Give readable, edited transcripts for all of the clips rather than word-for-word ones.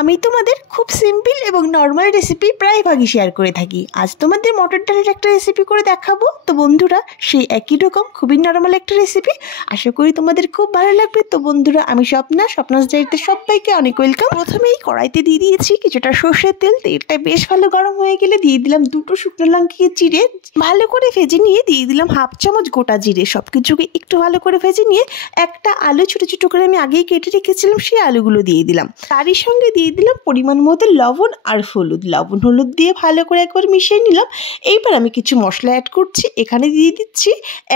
আমি তোমাদের খুব সিম্পল এবং নর্মাল রেসিপি প্রায়ভাগই শেয়ার করে থাকি। আজ তোমাদের মটর ডালের একটা রেসিপি করে দেখাবো। তো বন্ধুরা, সেই একই রকম খুবই নর্মাল একটা রেসিপি, আশা করি তোমাদের খুব ভালো লাগবে। তো বন্ধুরা, আমি স্বপ্নাস ডায়েরিতে সবাইকে অনেক ওয়েলকাম। প্রথমেই কড়াইতে দিয়ে দিয়েছি কিছুটা সর্ষের তেল। তেলটা বেশ ভালো গরম হয়ে গেলে দিয়ে দিলাম দুটো শুকনো লঙ্কাকে চিড়ে ভালো করে ভেজে নিয়ে দিয়ে দিলাম হাফ চামচ গোটা জিরে। সব কিছুকে একটু ভালো করে ভেজে নিয়ে একটা আলু ছোটো ছোটো করে আমি আগেই কেটে রেখেছিলাম, সেই আলুগুলো দিয়ে দিলাম। তারই সঙ্গে দিয়ে দিলাম পরিমাণ মতো লবণ আর হলুদ। লবণ হলুদ দিয়ে ভালো করে একবার মিশিয়ে নিলাম। এইবার আমি কিছু মশলা অ্যাড করছি। এখানে দিয়ে দিচ্ছি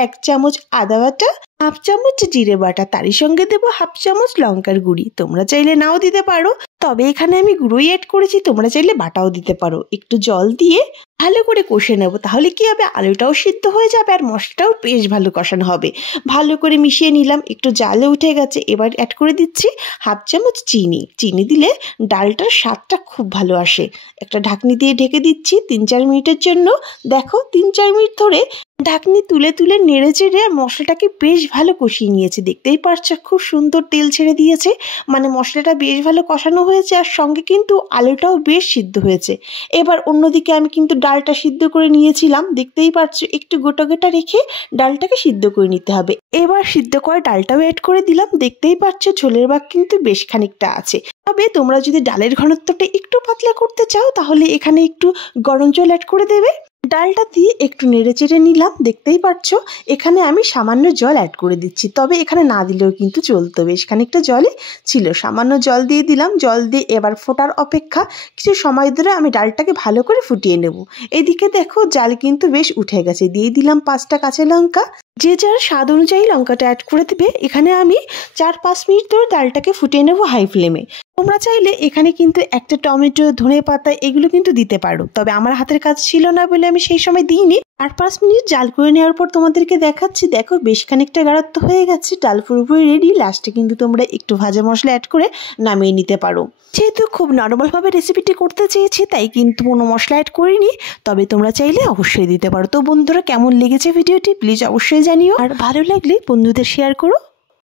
1 চামচ আদা বাটা, হাফ চামচ জিরে বাটা, তারই সঙ্গে দেবো হাফ চামচ লঙ্কার গুঁড়ি। তোমরা চাইলে নাও দিতে পারো, তবে এখানে আমি গুঁড়োই অ্যাড করেছি, তোমরা চাইলে বাটাও দিতে পারো। একটু জল দিয়ে ভালো করে কষে নেবো, তাহলে কি হবে, আলুটাও সিদ্ধ হয়ে যাবে আর মশলাটাও বেশ ভালো কষানো হবে। ভালো করে মিশিয়ে নিলাম, একটু জালে উঠে গেছে। এবার অ্যাড করে দিচ্ছি হাফ চামচ চিনি। চিনি দিলে ডালটার স্বাদটা খুব ভালো আসে। একটা ঢাকনি দিয়ে ঢেকে দিচ্ছি 3-4 মিনিটের জন্য। দেখো 3-4 মিনিট ধরে ঢাকনি তুলে তুলে নেড়ে চেড়ে মশলাটাকে বেশ ভালো কষিয়ে নিয়েছে। দেখতেই পারছো খুব সুন্দর তেল ছেড়ে দিয়েছে, মানে মশলাটা বেশ ভালো কষানো হয়েছে আর সঙ্গে কিন্তু আলুটাও বেশ সিদ্ধ হয়েছে। এবার অন্যদিকে আমি কিন্তু ডালটা সিদ্ধ করে নিয়েছিলাম, দেখতেই পারছো একটু গোটা গোটা রেখে ডালটাকে সিদ্ধ করে নিতে হবে। এবার সিদ্ধ করে ডালটাও অ্যাড করে দিলাম। দেখতেই পাচ্ছ ঝোলের ভাগ কিন্তু বেশ খানিকটা আছে। তবে তোমরা যদি ডালের ঘনত্বটা একটু পাতলা করতে চাও তাহলে এখানে একটু গরম জল অ্যাড করে দেবে। ডালটা দিয়ে একটু নেড়ে চেড়ে নিলাম। দেখতেই পাচ্ছো এখানে আমি সামান্য জল অ্যাড করে দিচ্ছি, তবে এখানে না দিলেও কিন্তু চলতো, বেশ খানিকটা জলই ছিল। সামান্য জল দিয়ে দিলাম। জল দিয়ে এবার ফোটার অপেক্ষা কিছু সময় ধরে আমি ডালটাকে ভালো করে ফুটিয়ে নেব। এদিকে দেখো জাল কিন্তু বেশ উঠে গেছে। দিয়ে দিলাম 5টা কাঁচা লঙ্কা। যে যার স্বাদ অনুযায়ী লঙ্কাটা অ্যাড করে দেবে। এখানে আমি 4-5 মিনিট ধরে ডালটাকে ফুটিয়ে নেব হাই ফ্লেমে। তোমরা চাইলে এখানে কিন্তু একটা টমেটো, ধনে পাতা এগুলো কিন্তু দিতে পারো, তবে আমার হাতের কাজ ছিল না বলে আমি সেই সময় দিইনি। 4-5 মিনিট জাল করে নেওয়ার পর তোমাদেরকে দেখাচ্ছি। দেখো বেশ খানিকটা গাঢ়ত্ব হয়ে গেছে, ডাল পুরোপুরি রেডি। লাস্টে কিন্তু তোমরা একটু ভাজা মশলা অ্যাড করে নামিয়ে নিতে পারো। যেহেতু খুব নর্মালভাবে রেসিপিটি করতে চেয়েছি তাই কিন্তু কোনো মশলা অ্যাড করিনি, তবে তোমরা চাইলে অবশ্যই দিতে পারো। তো বন্ধুরা, কেমন লেগেছে ভিডিওটি প্লিজ অবশ্যই জানিও, আর ভালো লাগলে বন্ধুদের শেয়ার করো।